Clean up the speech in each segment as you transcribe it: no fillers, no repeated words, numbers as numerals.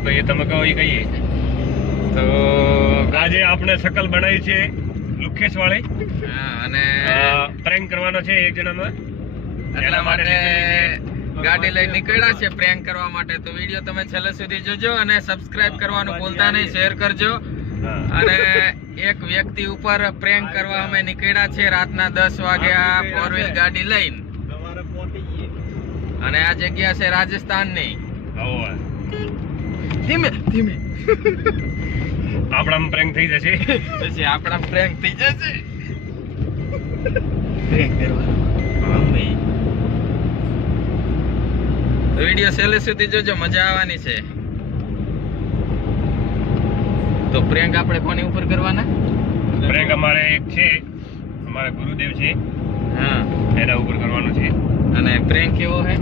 શું કહીએ, તમે કહો એ કહીએ. તો આજે આપણે શકલ બનાવી છે લુખેશ વાળી. અને પ્રેન્ક કરવાનો છે એક જણામાં. એટલા માટે ગાડી લઈને નીકળ્યા છે પ્રેન્ક કરવા માટે. તો વિડીયો તમે છેલ્લે સુધી જોજો અને સબસ્ક્રાઇબ કરવાનું ભૂલતા નહીં, શેર કરજો. અને એક વ્યક્તિ ઉપર પ્રેન્ક કરવા અમે નીકળ્યા છે રાતના 10 વાગ્યા 4 ગાડી લઈને. અને આ જગ્યા છે રાજસ્થાનની. ધીમે ધીમે આપણામાં પ્રેન્ક થઈ જશે. પછી આપણા પ્રેન્ક થઈ જશે. પ્રેન્ક કરવા વિડીયો છેલ્લે સુધી જોજો, મજા આવવાની છે. તો પ્રેન્ક આપણે કોની ઉપર કરવાના? પ્રેન્ક અમારે એક છે, અમારા ગુરુદેવ છે, હા, એના ઉપર કરવાનો છે. અને પ્રેન્ક કેવો હે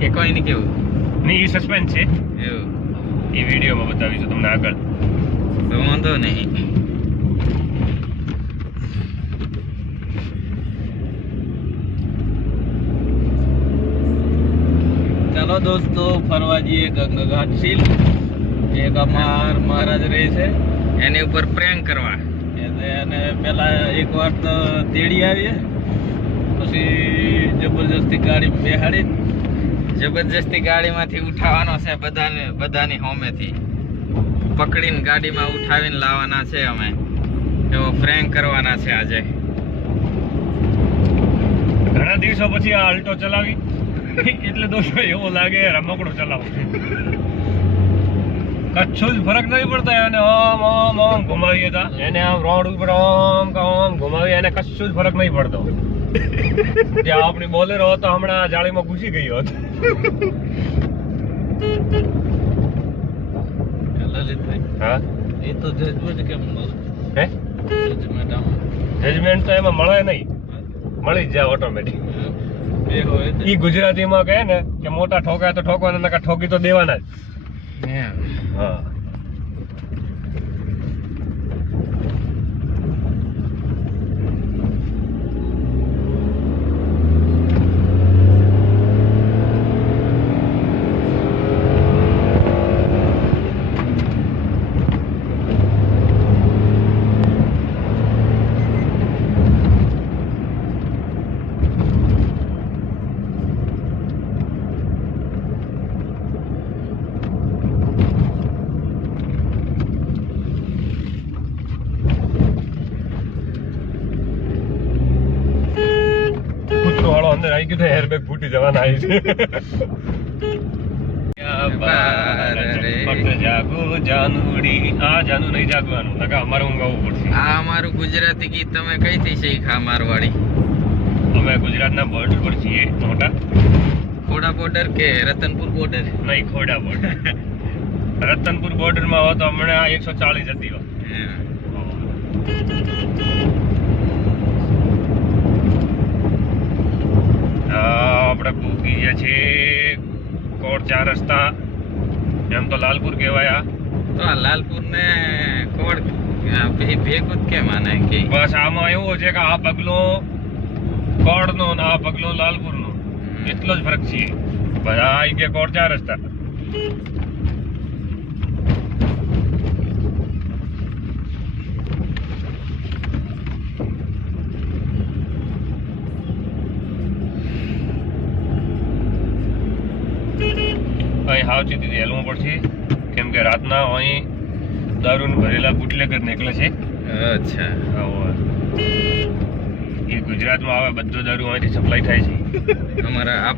કે કોઈ નહીં કેવું? નહીં, એ સસ્પેન્સ છે, એવું એ વિડીયોમાં બતાવીશું તમને આગળ. તો વાંધો નહીં. ચાલો દોસ્તો, ફરવા જઈએ ગંગા ઘાટ સીલ. એક અમાર મહારાજ રહે છે, એની ઉપર પ્રેન્ક કરવા. એને પેલા એક વાર તો તેડી આવીએ, પછી જબરજસ્તી ગાડી બેહાડી, જબરજસ્તી ગાડીમાંથી ઉઠાવવાનો છે બધાની હોમેથી પકડીને ગાડીમાં ઉઠાવીને લાવવાના છે. અમે એવો પ્રેન્ક કરવાના છે આજે. ઘણા દિવસો પછી આ અલ્ટો ચલાવી એટલે દોસ્તો એવો લાગે રમકડું ચલાવું છે. કચ્છું જ ફરક નહીં પડતો. એને આમ આમ આમ ઘુમાવીએ હતા, એને આમ રોડ ઉપર આમ આમ ઘુમાવીએ, એને કશું જ ફરક નહીં પડતો. ત્યાં આપણી બોલેરો હતો, હમણાં જાળીમાં ઘૂસી ગયો હતો. હા, એ તો જજમેન્ટ કેમ હે જજમેન્ટ તો એમાં મળે નહીં, મળી જ જાય ઓટોમેટિક. ઈ ગુજરાતીમાં કહે ને કે મોટા ઠોકાય તો ઠોકવાના, નકા ઠોકી તો દેવાના જ. હા, અંદર આવી ગયું, એરબેગ ફૂટી જવાના આવી છે. જાગો જાનુડી, આ જાનુ નહીં જાગવાનું, નકા અમારે ઊંઘાવવું પડશે. આ અમારું ગુજરાતી ગીત તમે કઈથી શીખા? મારવાડી. અમે ગુજરાતના બોર્ડર પર છીએ, મોટા ખોડા બોર્ડર કે રતનપુર બોર્ડર? નહીં, ખોડા બોર્ડર. રતનપુર બોર્ડર માં હો તો હમણાં 140 હતી. આપણે પૂકી ગયા છે કોટ 4 રસ્તા. એમ તો લાલપુર કહેવાય. તો આ લાલપુર ને કોડ ભેગું જ કેમ આને કે? બસ આમાં એવું છે કે આ પગલો કોડ નો ને આ પગલો લાલપુર નો, એટલો જ ફરક છે. બસ આ આવી ગયા કોટ 4 રસ્તા. અહીં સાવચેતીથી હેલવું પડશે, કેમ કે રાતના અહીં દારૂ ભરેલા બુટલેગર નીકળે છે. અચ્છા, એ ગુજરાતમાં આવે બધો દારૂ અહીંથી સપ્લાય થાય છે. અમારા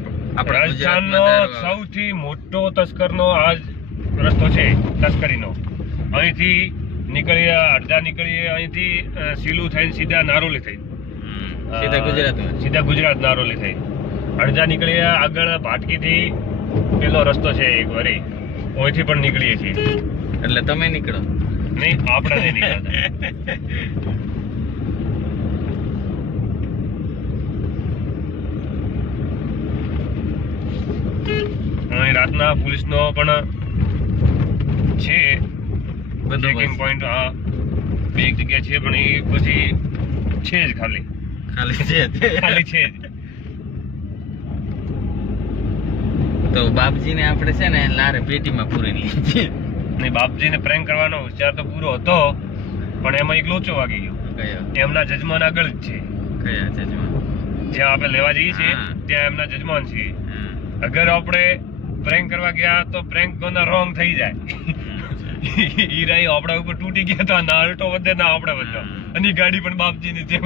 રાજસ્થાનનો સૌથી મોટો તસ્કરનો આ જ રસ્તો છે, તસ્કરીનો. અહીંથી નીકળીએ, અડધા નીકળીએ અહીંથી સીલું થઈને સીધા નારોલી થઈ, સીધા ગુજરાત નારોલી થઈ. અડધા નીકળીએ આગળ ભાટકીથી પેલો રસ્તો છે એક વરી, ઓયથી પણ નીકળીએ છીએ. એટલે તમે નીકળો? નહીં, આપણે નહીં નીકળતા. અહીં રાતના પોલીસનો પણ છે ચેકિંગ પોઈન્ટ. હા, બે એક જગ્યા છે, પણ એ પછી છે જ ખાલી છે જ. તો બાપજી ને આપણે છે ને લારે પેટીમાં પૂરી લઈએ છીએ. નહીં, બાપજીને પ્રેન્ક કરવાનો વિચાર તો પૂરો હતો, પણ એમાં એક લોચો વાગી ગયો. કયો? એમના જજમાન આગળ જ છે, કયા જજમાન? જ્યાં આપણે લેવા જઈએ છીએ હા. ત્યાં એમના જજમાન છે. હા. અગર આપણે પ્રેન્ક કરવા ગયા તો પ્રેન્ક ગોના રોંગ થઈ જાય. ઈ રાઈ આપણા ઉપર તૂટી ગયા તો ના અલ્ટો વધે ના આપણે વધો, અને ઈ ગાડી પણ બાપજીની છે.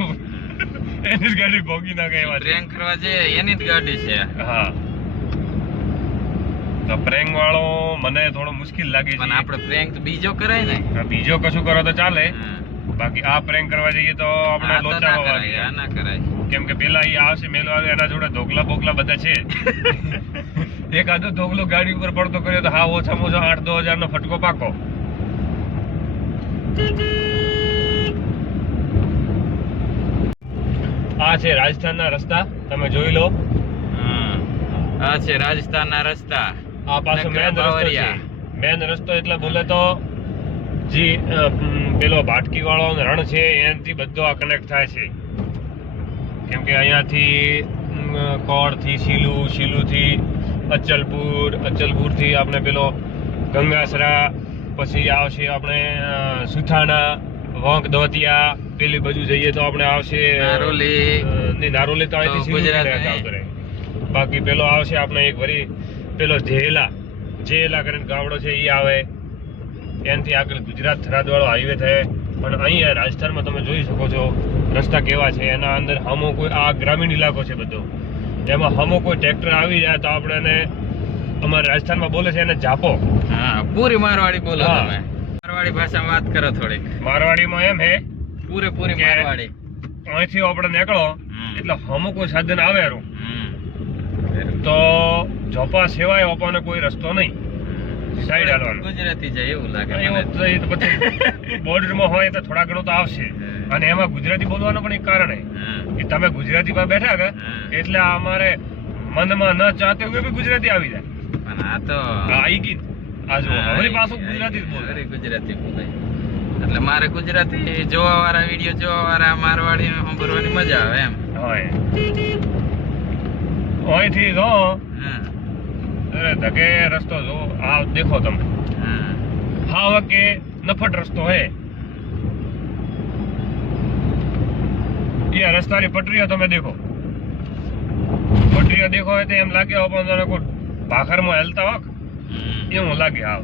એની જ ગાડી ભોગી નાખે એવા છે. પ્રેન્ક કરવા જઈએ એની જ ગાડી છે. હા, તો પ્રેન્ક વાળો મને થોડો મુશ્કેલ લાગે પણ છે. આપણે પ્રેન્ક તો બીજો કરાય ને. બીજો કશું કરો તો ચાલે, હા. બાકી આ પ્રેન્ક કરવા જઈએ તો આપણે આ તો ના લોચામાં કરાય, વાગી આ જાય. ના કરાય. કેમ કે પેલા ઈ આવશે મેલો આવે, એના જોડે ધોકલા બોકલા બધા છે. એકાદો ધોકલો ગાડી ઉપર પડતો કર્યો તો હા ઓછામાં ઓછો 8-10 નો ફટકો પાકો. આ છે રાજસ્થાનના રસ્તા, તમે જોઈ લો. હા. આ છે રાજસ્થાનના રસ્તા. આ પાછો નકરા મેન રસ્તો છે. બાવરિયા. મેન રસ્તો એટલે બોલે તો જે પેલો ભાટકી વાળો રણ છે એનાથી બધો આ કનેક્ટ થાય છે. કેમ કે અહીંયાથી કોડથી શીલુથી અચલપુરથી આપણે પેલો ગંગાસરા, પછી આવશે આપણે સુથાણા, વંક દોતિયા, પેલી બાજુ જઈએ તો આપણે આવશે નારોલી. નહીં, નારોલી તો અહીંથી તો શીલુથી ગુજરાત direct આવતો રહે. બાકી પેલો આવશે આપણે એક વરી પેલો જેલા કરીને ગામડો છે ઈ આવે. એનાથી આગળ ગુજરાત થરાદ વાળો હાઈવે થાય. પણ અહીંયા રાજસ્થાનમાં તમે જોઈ શકો છો રસ્તા કેવા છે. એના અંદર હમો કોઈ આ ગ્રામીણ ઇલાકો છે બધો, એમાં હમો કોઈ ટ્રેક્ટર આવી જાય તો આપણે એને અમારા રાજસ્થાનમાં બોલે છે એને જાપો. હા, પૂરી મારવાડી બોલો હા. તમે. મારવાડી ભાષામાં વાત કરો થોડીક. મારવાડીમાં એમ હે પૂરેપૂરી કે મારવાડી. અહીંથી આપણે નીકળો એટલે હમો કોઈ સાધન આવે હારું, તો જોપા સિવાય ઓપાને કોઈ રસ્તો નહીં, સાઈડ હાલવાનો. ગુજરાતી જાય એવું લાગે મને. એવું તો એ તો પછી બોર્ડરમાં હોય તો થોડા ઘણો તો આવશે. અને એમાં ગુજરાતી બોલવાનું પણ એક કારણ હે હા. કે તમે ગુજરાતીમાં બેઠા કે એટલે અમારે મનમાં ન ચાહતે હોય બી ગુજરાતી આવી જાય. પણ આ તો આ આવી ગઈ આ જો હવે પાછું ગુજરાતી જ બોલે. હવે ગુજરાતી બોલાય. એટલે મારે ગુજરાતી જોવા વાળા વિડીયો જોવા વાળા મારવાડી સાંભળવાની મજા આવે એમ. હોય અહીંથી જો હા. અરે ધકે રસ્તો જો આ દેખો તમે, હા. હા કે નફટ રસ્તો હે. એ રસ્તાની પટરીઓ તમે દેખો, પટરીઓ દેખો તો એમ લાગે પણ કોઈ ભાખરમાં હેલતા હોક હમ. એવું લાગે. હા,